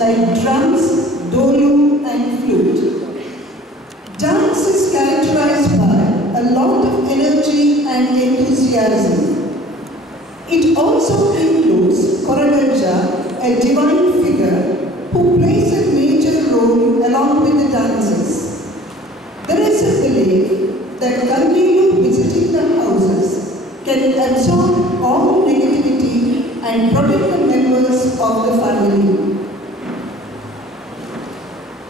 like drums, dolu and flute. Dance is characterized by a lot of energy and enthusiasm. It also includes Koradaja, a divine figure who plays a major role along with the dancers. There is a belief that Mangaluru visiting the houses can absorb all negativity and protect the members of the family.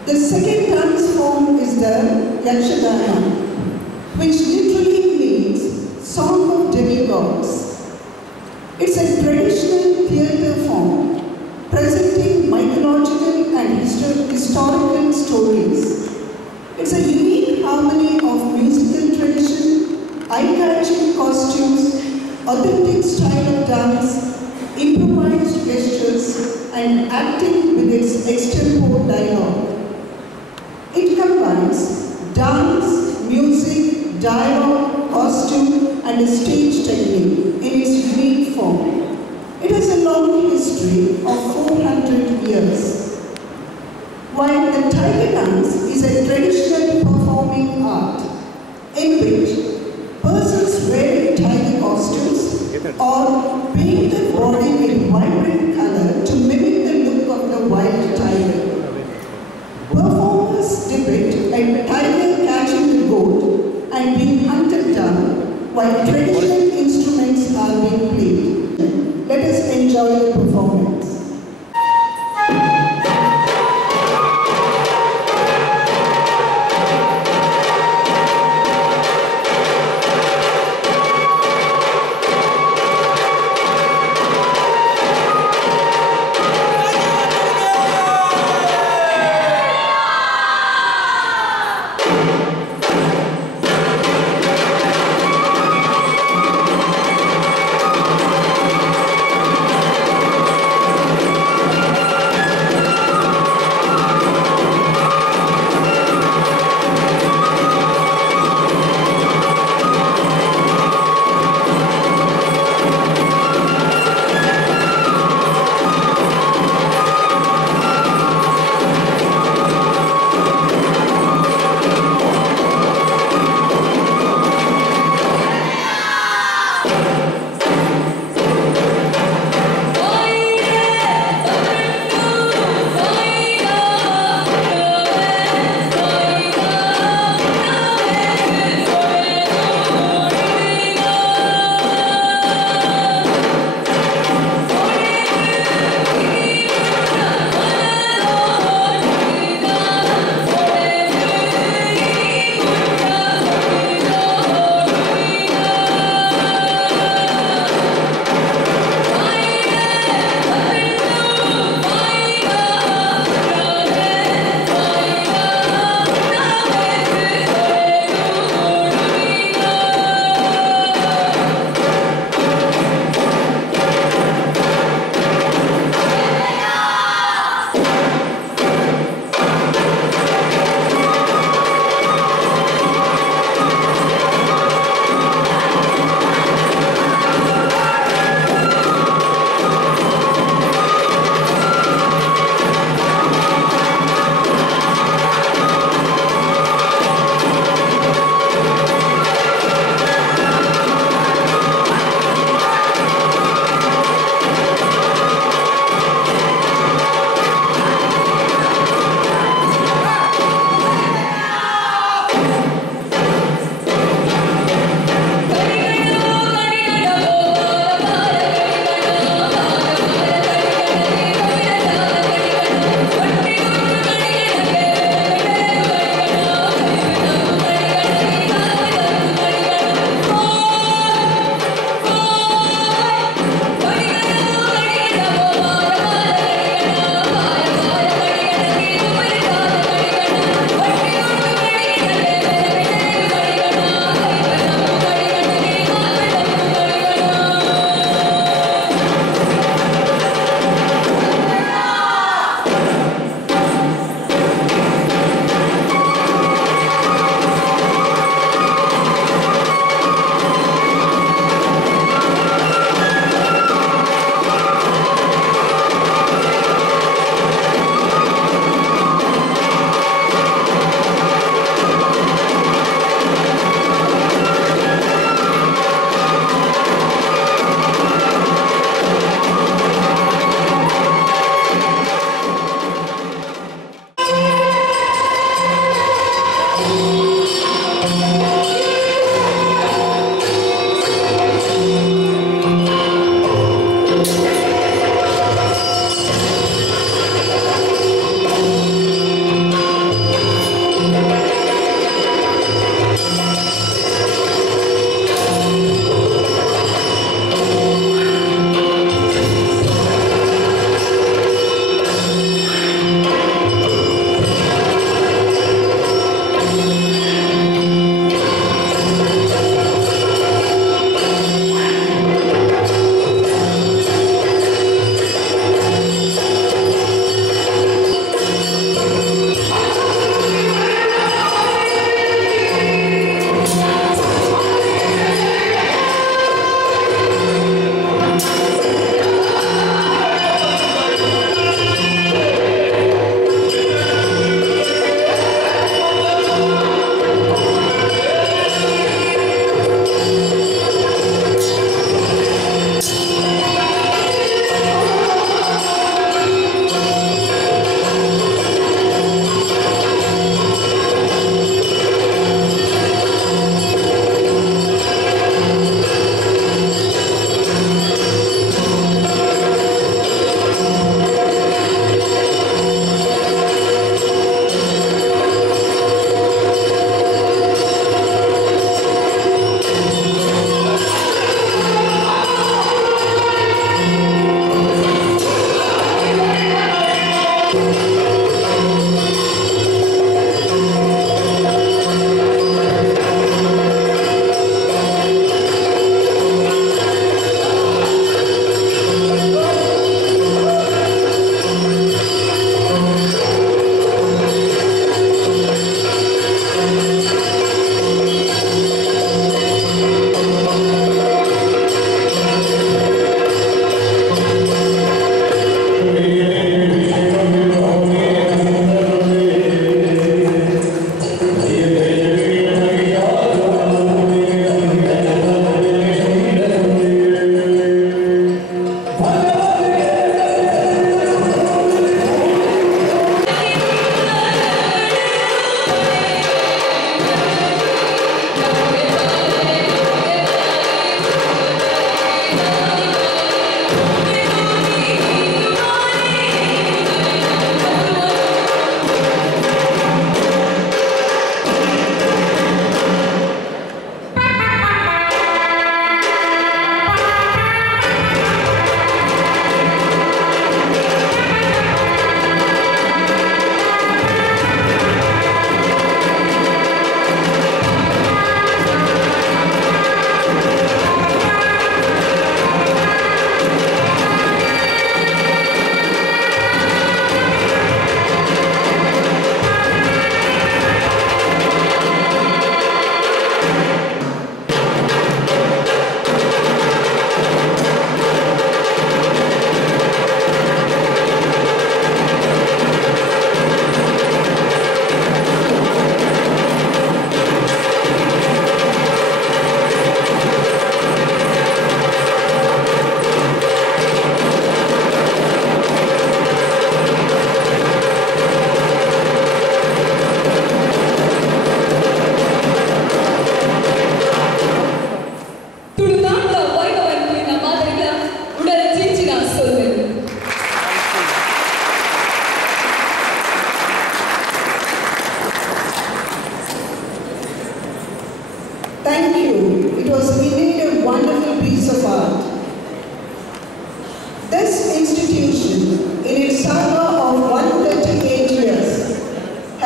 The second dance form is the Yakshagana, which literally means Song of Demigods. It's a traditional theatre form presenting mythological and historical stories. It's a unique harmony of musical tradition, eye-catching costumes, authentic style of dance, improvised gestures, and acting with its extempore dialogue. It combines dance, music, dialogue, costume, and a stage technique in its unique form. It has a long history of 400 years. While the tiger dance is a traditional performing art in which persons wear tiger costumes or paint their body with vibrant color to mimic the look of the wild tiger. Performers depict a tiger catching the goat and being hunted down while traditional instruments are being played. Let us enjoy the performance.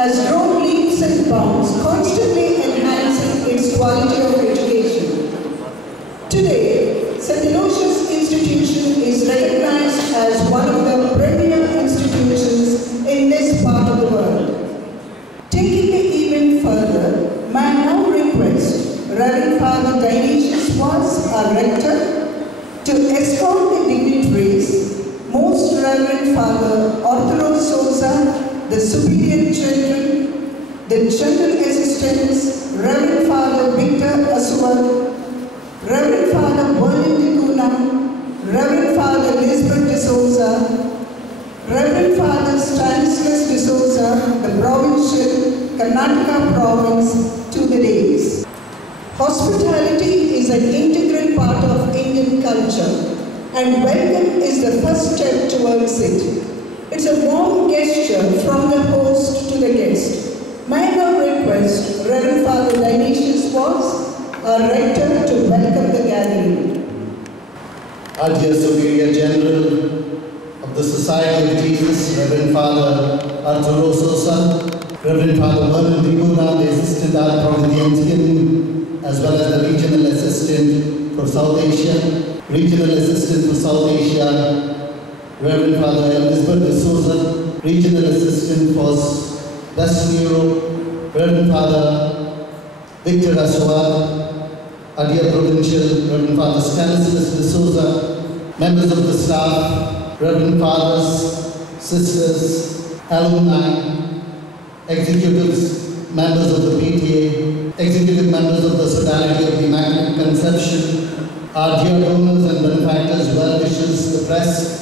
has grown leaps and bounds, constantly enhancing its quality of education. Today, St. Aloysius Institution is recognized as one of the premier institutions in this part of the world. Taking it even further, may I now request Rev.Fr. Dionysius was our rector to escort the dignitaries, Most Reverend Father Arturo Sosa, the superior children, the general assistants, Reverend Father Victor Asuan, Reverend Father Berlin, Reverend Father Lisbeth de Sosa, Reverend Father Stanislas de Sosa, the provincial Karnataka province, to the ladies. Hospitality is an integral part of Indian culture, and welcome is the first step towards it. It's a warm gesture from the host to the guest. May I now request Reverend Father Dionysius was our rector to welcome the gathering. Our dear Superior General of the Society of Jesus, Reverend Father Arturo Sosa, Reverend Father Vernon Diguna, the Assistant Archprovincial, as well as the Regional Assistant for South Asia, Regional Assistant for South Asia, Reverend Father Elizabeth de Souza, Regional Assistant for Western Europe, Reverend Father Victor Aswad, our dear Provincial, Reverend Father Stanislas de Souza, members of the staff, Reverend Fathers, Sisters, alumni, executives, members of the PTA, executive members of the Society of the Immaculate Conception, our dear donors and benefactors, well-wishers, the press,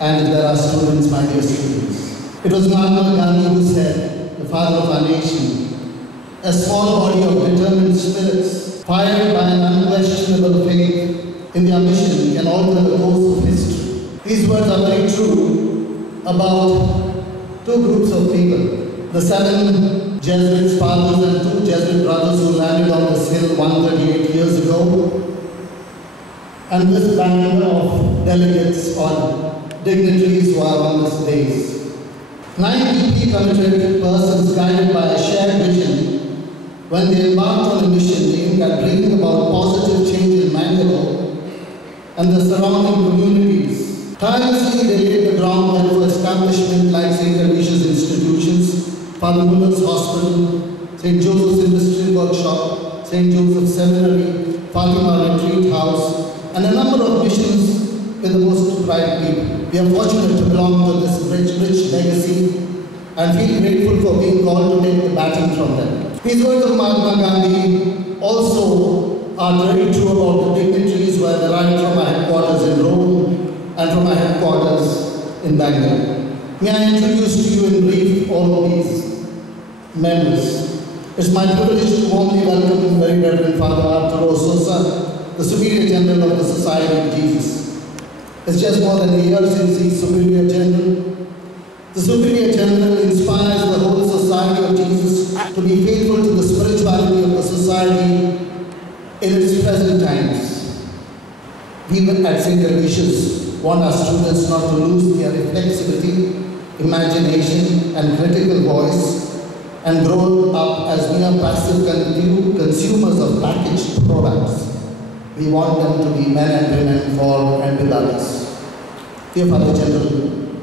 and there are students, my dear students. It was Mahatma Gandhi who said, the father of our nation, a small body of determined spirits, fired by an unquestionable faith in their mission, can alter the course of history. These words are very true about two groups of people. The 7 Jesuit fathers and 2 Jesuit brothers who landed on this hill 138 years ago, and this band of delegates or dignitaries who are on this days. 9 deeply committed persons guided by a shared vision when they embarked on a mission aimed at bringing about positive change in Mangaluru and the surrounding communities. Tirelessly they laid the groundwork for establishment like St. Aloysius institutions, Father Muller's Hospital, St. Joseph's Industrial Workshop, St. Joseph's Seminary, Fatima Retreat House, and a number of missions with the most bright people. We are fortunate to belong to this rich legacy and feel grateful for being called to take the baton from them. These words of Mahatma Gandhi also are very true about the dignitaries who have arrived from our headquarters in Rome and from our headquarters in Bangalore. May I introduce to you in brief all of these members. It's my privilege to warmly welcome Very Reverend Father Arturo Sosa, the Superior General of the Society of Jesus. It's just more than a year since he's Superior General. The Superior General inspires the whole Society of Jesus to be faithful to the spirituality of the Society in its present times. We at St. Aloysius want our students not to lose their reflexivity, imagination, and critical voice, and grow up as mere passive consumers of packaged products. We want them to be men and women for and with others. Dear Father General,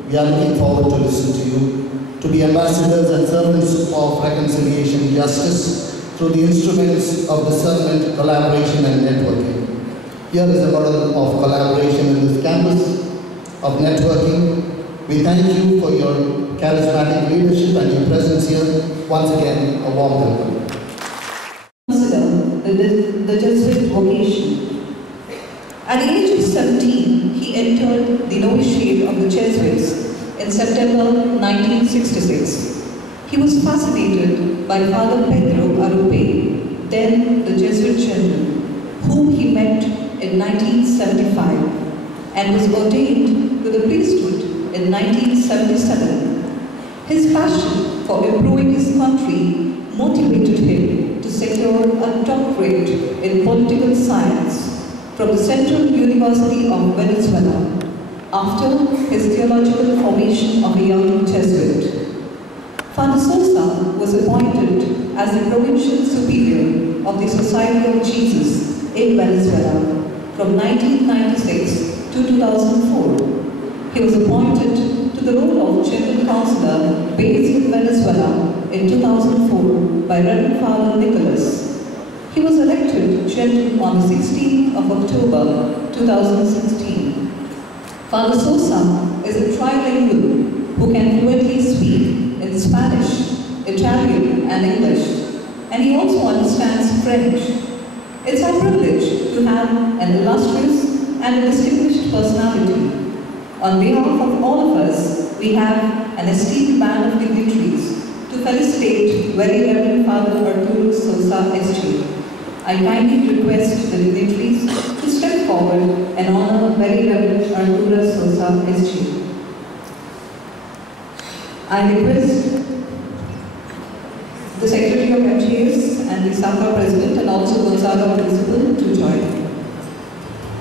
we are looking forward to listen to you, to be ambassadors and servants of reconciliation and justice through the instruments of discernment, collaboration and networking. Here is a model of collaboration in this campus, of networking. We thank you for your charismatic leadership and your presence here. Once again, a warm welcome. Consider the Jesuit vocation. At the age of 17, he entered the novitiate of the Jesuits in September 1966. He was fascinated by Father Pedro Arupe, then the Jesuit general, whom he met in 1975 and was ordained to the priesthood in 1977. His passion for improving his country motivated him to secure a doctorate in political science from the Central University of Venezuela after his theological formation of a young Jesuit. Father Sosa was appointed as the Provincial Superior of the Society of Jesus in Venezuela from 1996 to 2004. He was appointed to the role of General Counselor based in Venezuela in 2004 by Rev.Fr. Nicholas. He was elected General on the 16th of October 2016. Father Sosa is a trilingual who can fluently speak in Spanish, Italian and English, and he also understands French. It's our privilege to have an illustrious and a distinguished personality. On behalf of all of us, we have an esteemed band of dignitaries to felicitate Very Reverend Father Arturo Sosa SG. I kindly request the dignitaries to step forward and honor Very Reverend Arturo Sosa SG. I request the Secretary of MGS and the SAPA President and also Gonzaga Principal to join.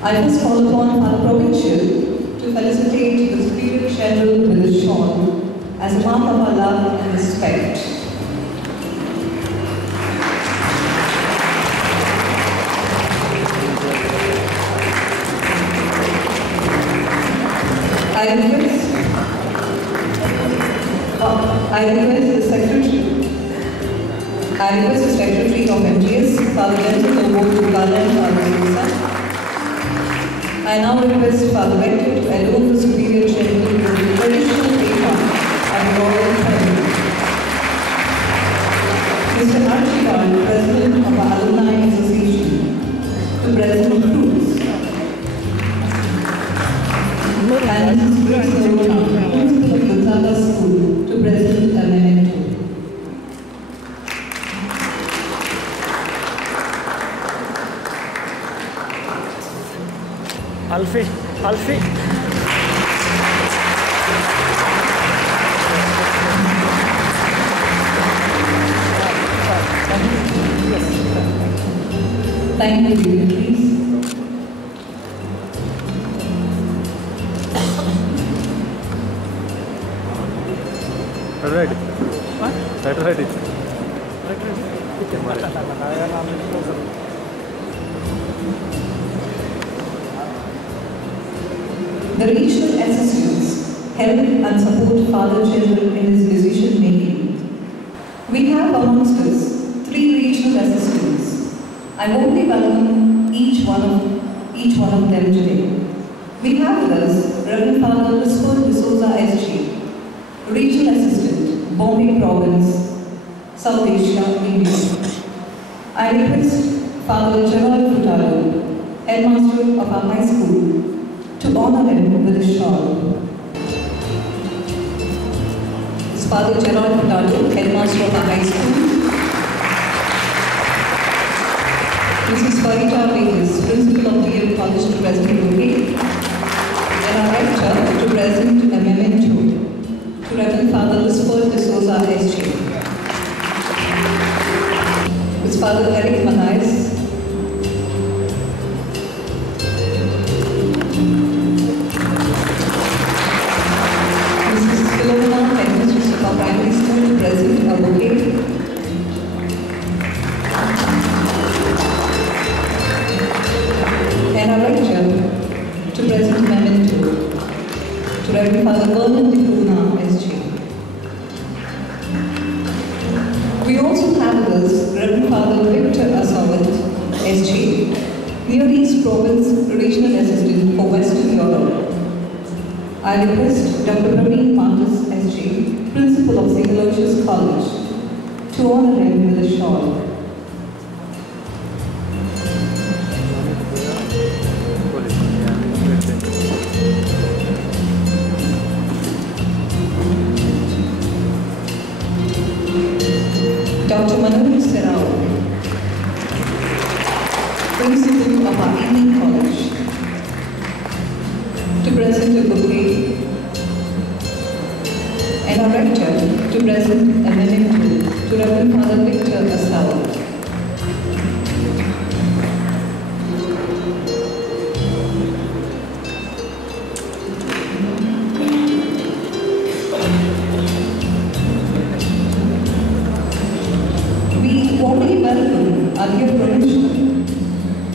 I first call upon our Provincial to felicitate the Superior General with a shawl as a mark of our love and respect. I request the Secretary of MGS, Father Benson, to vote to Father and Father Sosa. I now request Father Rector to adorn the Superior General with the traditional apron of the Royal Family. Mr. Arturo, President of our Alumni Association, to President Cruz, and Mrs. Sosa, Principal of Gonzaga School, to President Memento. Alfie. Thank you, dignitaries. Ready. What? Ready. The regional assistants help and support Father General in his decision making. We have amongst us 3 regional assistants. I warmly welcome each one of them today. We have with us Reverend Father Aloysius de Sosa SG, Regional Assistant, Bombay Province, South Asia, India. I request Father Rev.Fr, Headmaster of our high school, to honor him with a shawl. It's Father Rev.Fr, Headmaster of our high school. Mrs. Farita Vegas, Principal of the College to President Ruki, and our Rector to President Memento, to Reverend Father Aloysius de Sosa SG. It's Father Eric Manais, primary school to President Advocate, and our Rector to President Memento, to Reverend Father Vernon Dicuna SG. We also have with us Reverend Father Victor Asawat SG, Near East Province Regional Assistant for Western Europe. I request Dr. Praveen Marcus SG, Principal of St. Aloysius College, to honor him with a shawl. Dr. Mangaluru Serao, Principal of our Evening College, to present a bouquet, and our Rector to present a memento to Reverend Father Victor Asawat. earlier tradition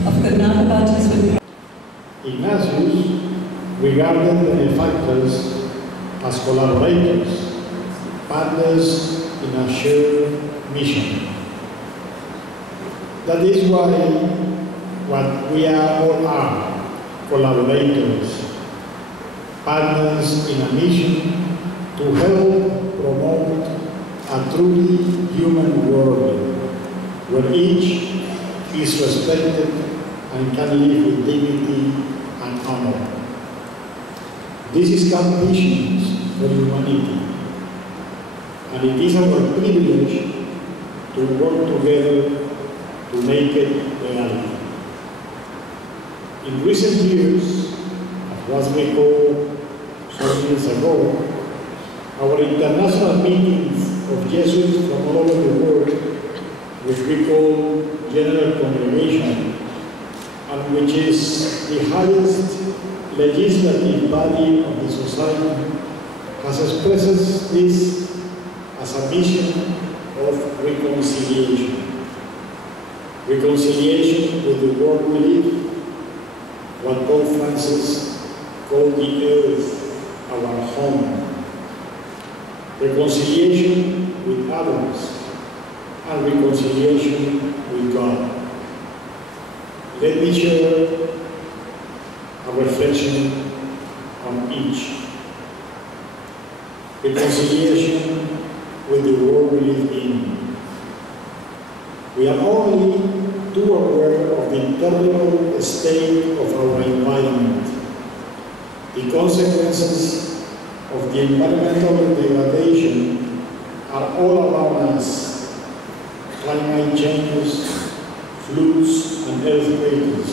of Karnataka Jesuit. Ignatius regarded the benefactors as collaborators, partners in a shared mission. That is why what we all are, collaborators, partners in a mission to help promote a truly human world where each is respected and can live with dignity and honor. This is God's vision for humanity, and it is our privilege to work together to make it reality. In recent years, as we recall some years ago, our international meetings of Jesuits from all over the world, which we call General Congregation, and which is the highest legislative body of the society, has expressed this as a mission of reconciliation. Reconciliation with the world we live, what Pope Francis called the earth our home. Reconciliation with others, and reconciliation with God. Let me share a reflection on each. Reconciliation with the world we live in. We are only too aware of the terrible state of our environment, the consequences of the environmental degradation are all around us. Climate changes, floods and earthquakes.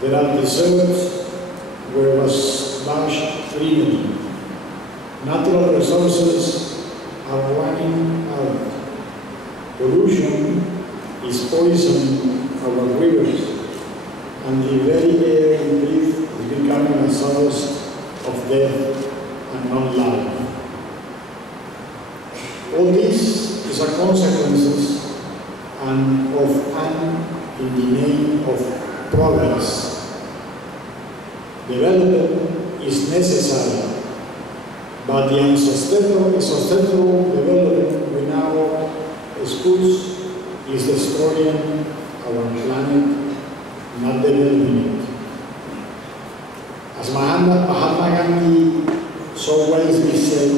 There are deserts where was lush greenery. Natural resources are running out. Pollution is poisoning our rivers, and the very air we breathe is becoming a source of death and non-life. All this is a consequences and in the name of progress. Development is necessary, but the unsustainable development we now expose is destroying our planet, not developing it. As Mahatma Gandhi so wisely said,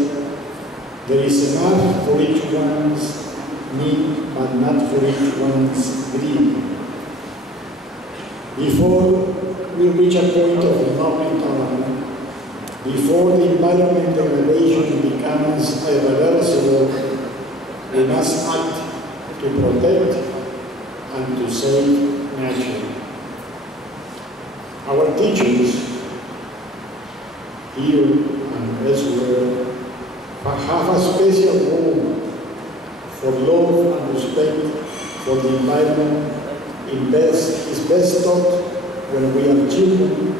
there is enough for each one's need, but not for each one's greed. Before we reach a point of no return, before the environment degradation becomes irreversible, we must act to protect and to save nature. Our teachers here and elsewhere have a special role for love and respect for the environment. Is best taught when we are children,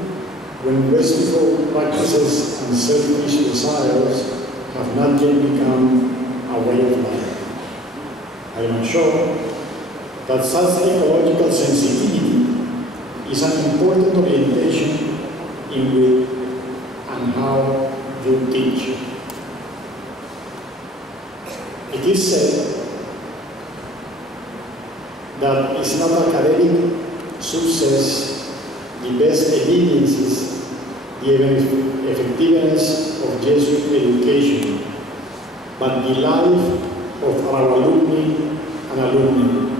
when wasteful practices and selfish desires have not yet become a way of life. I am sure that such ecological sensitivity is an important orientation in which and how you teach. It is said that it's not academic success, the best evidences the effectiveness of Jesuit education, but the life of our alumni and alumni.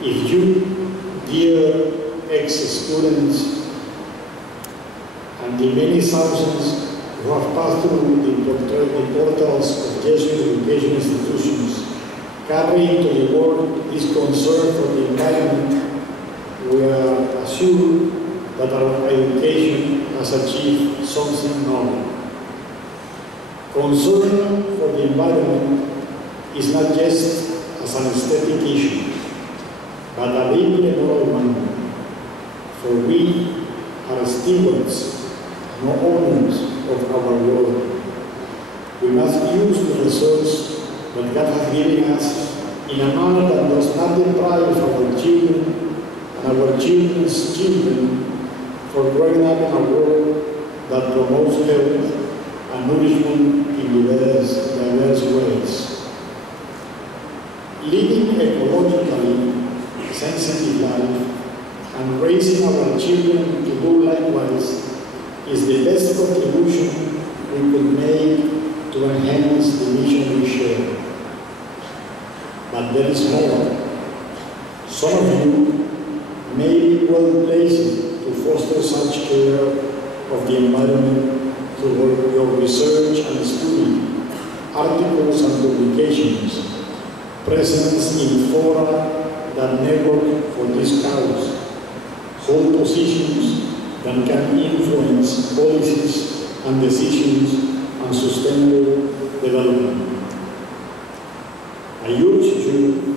If you, dear ex-students, and the many thousands who have passed through the portals of Jesuit education institutions, carry into the world this concern for the environment, we are assured that our education has achieved something novel. Concern for the environment is not just as an aesthetic issue, but a deeply moral one, for we are stewards, no owners of our world. We must use the resource that God has given us in a manner that does not deprive our children and our children's children for growing up in a world that promotes health and nourishment in diverse ways. Living ecologically sensitive life and raising our children to do likewise is the best contribution we could make to enhance the mission we share. But there is more. Some of you may be well placed to foster such care of the environment through your research and study, articles and publications, presence in fora that network for this cause, hold positions that can influence policies and decisions on sustainable development. I urge you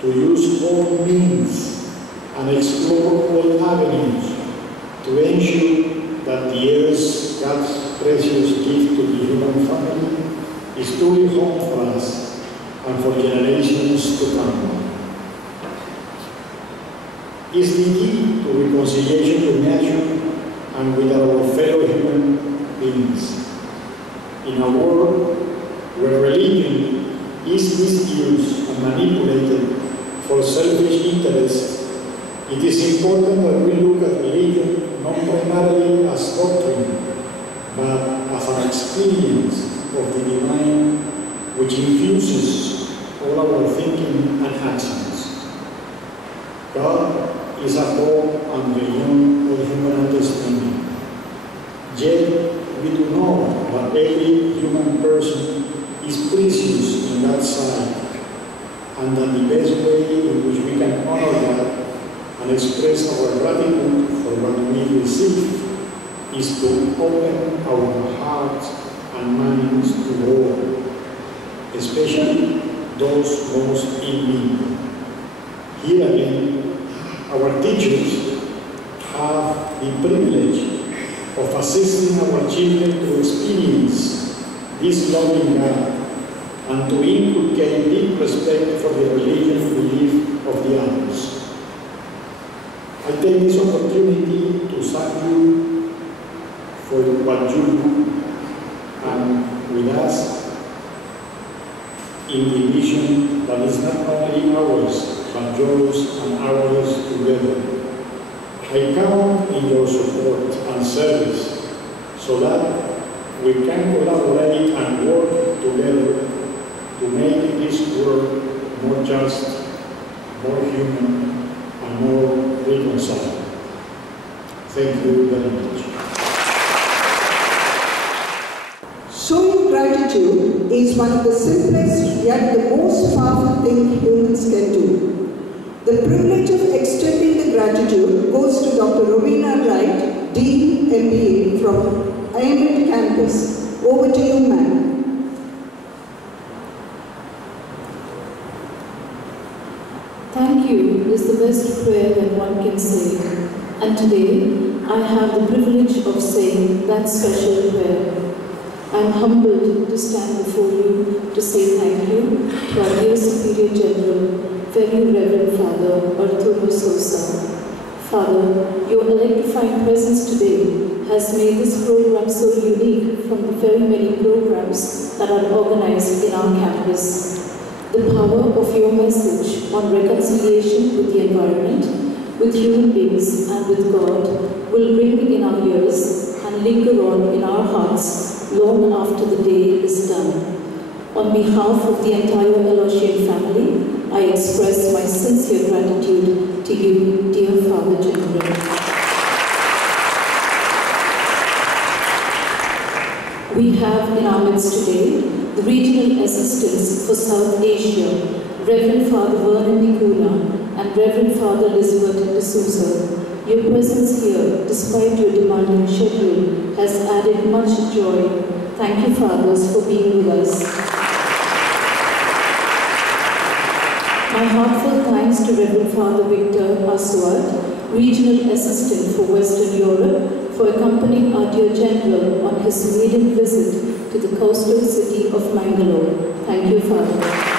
to use all means and explore all avenues to ensure that the earth, God's precious gift to the human family, is truly home for us and for generations to come. Is the key to reconciliation with nature and with our fellow human beings. In a world where religion is misused and manipulated for selfish interests, it is important that we look at religion not primarily as doctrine, but as an experience of the divine which infuses all our thinking and actions. God is above and beyond all human understanding. Yet we do know that every human person is precious in God's sight, and that the best way in which we can honor God and express our gratitude for what we receive is to open our hearts and minds to all, especially those most in need. Here again, our teachers have the privilege of assisting our children to experience this loving God and to inculcate deep respect for the religious belief of the others. I take this opportunity to thank you for what you do and with us in the mission that is not only ours, but yours and ours together. I count in your support and service so that we can collaborate and work together to make this world more just, more human, and more reconciled. Thank you very much. Showing gratitude is one of the simplest yet the most powerful thing humans can do. The privilege of extending the gratitude goes to Dr. Rowena Wright, Dean, MBA from IMT campus. Over to you, ma'am. Thank you is the best prayer that one can say, and today I have the privilege of saying that special prayer. I am humbled to stand before you to say thank you to our dear Superior General, very Reverend Father Arturo Sosa. Father, your electrifying presence today has made this program so unique from the very many programs that are organized in our campus. The power of your message on reconciliation with the environment, with human beings and with God will ring in our ears and linger on in our hearts long after the day is done. On behalf of the entire Aloysius family, I express my sincere gratitude to you, dear Father General. We have in our midst today the Regional Assistants for South Asia, Rev.Fr. and Rev.Fr. Elizabeth de Sosa. Your presence here, despite your demanding schedule, has added much joy. Thank you, Fathers, for being with us. My heartfelt thanks to Reverend Father Victor Aswad, Regional Assistant for Western Europe, for accompanying our dear General on his maiden visit to the coastal city of Mangaluru. Thank you, Father.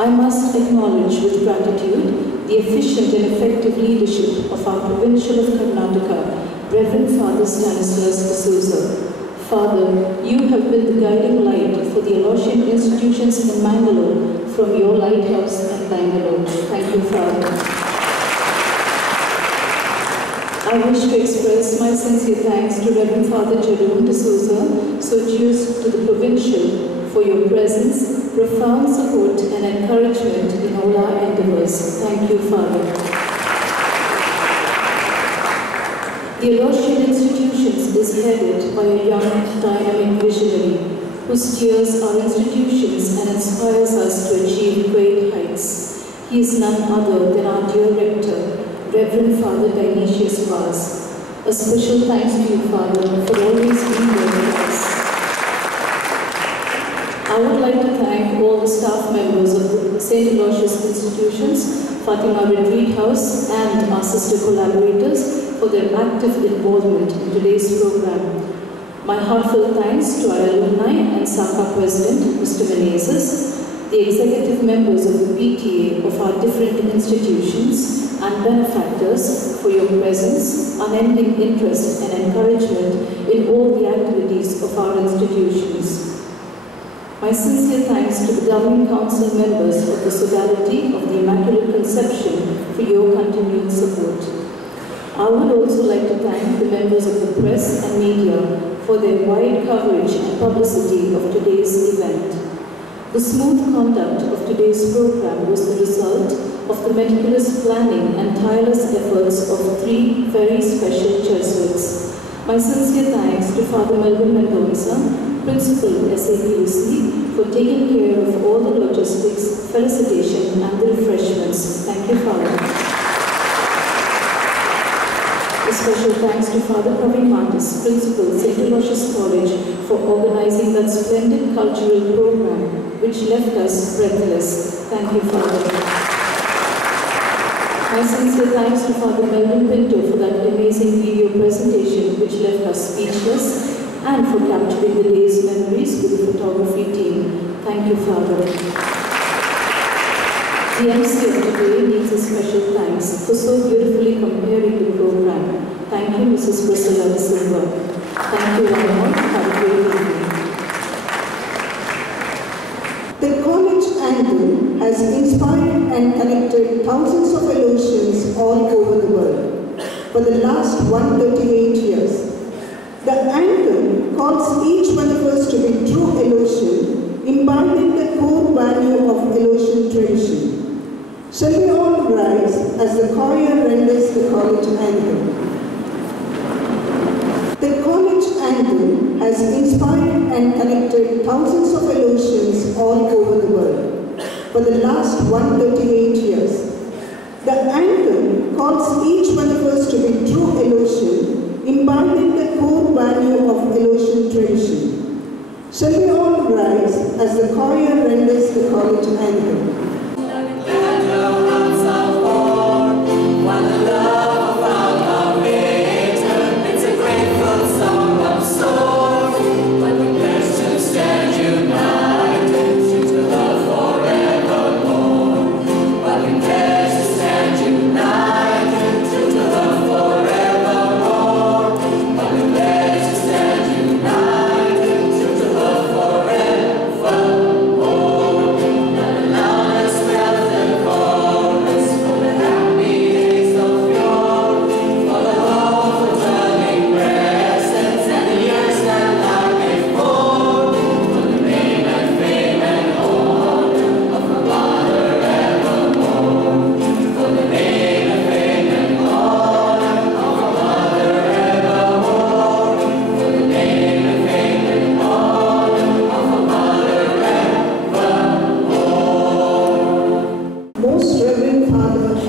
I must acknowledge with gratitude the efficient and effective leadership of our Provincial of Karnataka, Rev.Fr. Stanislaus Sosa. Father, you have been the guiding light for the Aloysian institutions in Mangaluru from your lighthouse at Bangalore. Thank you, Father. I wish to express my sincere thanks to Reverend Father Jerome D'Souza, Sojius to the Provincial, for your presence, profound support and encouragement in all our endeavors. Thank you, Father. The Aloysian Institutions is headed by a young, dynamic visionary who steers our institutions and inspires us to achieve great heights. He is none other than our dear Rector, Reverend Father Aloysius. A special thanks to you, Father, for always being there with us. I would like to thank all the staff members of the St. Aloysius institutions, Fatima Retreat House, and our sister collaborators for their active involvement in today's program. My heartfelt thanks to our alumni and SACA President, Mr. Menezes, the executive members of the PTA of our different institutions, and benefactors for your presence, unending interest and encouragement in all the activities of our institutions. My sincere thanks to the Governing Council members of the Sodality of the Immaculate Conception for your continued support. I would also like to thank the members of the press and media for their wide coverage and publicity of today's event. The smooth conduct of today's program was the result of the meticulous planning and tireless efforts of 3 very special Jesuits. My sincere thanks to Father Melvin Mendonça, Principal SAPUC, for taking care of all the logistics, felicitation and the refreshments. Thank you, Father. A special thanks to Father Praveen Martis, Principal, St. Aloysius College, for organizing that splendid cultural program, which left us breathless. Thank you, Father. My sincere thanks to Father Melvin Pinto for that amazing video presentation, which left us speechless, and for capturing the day's memories with the photography team. Thank you, Father. The MC of today needs a special thanks for so beautifully comparing the program. Thank you, Mrs. Priscilla De Silva. Thank you, everyone. Have a great evening. The college angle has inspired and connected thousands of Aloysians all over the world for the last 138 years. The angle calls each one of us to be true Aloysian, imbibing the core value of Aloysian tradition. Shall we all rise as the choir renders the college angle? The college angle has inspired and connected thousands of Aloysians all over the world for the last 138 years. The angle calls each one of us to be true Aloysian, imbibing the core value of Aloysian tradition. Shall we all rise as the choir renders the college angle?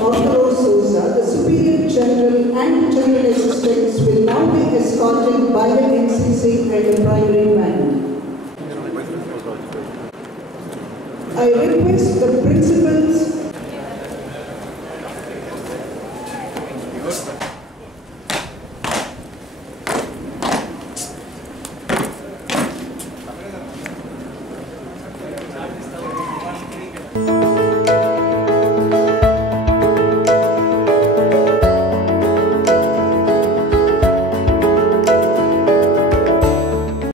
Arturo Sosa, the Superior General and General Assistants will now be escorted by the NCC and the primary band. I request the principals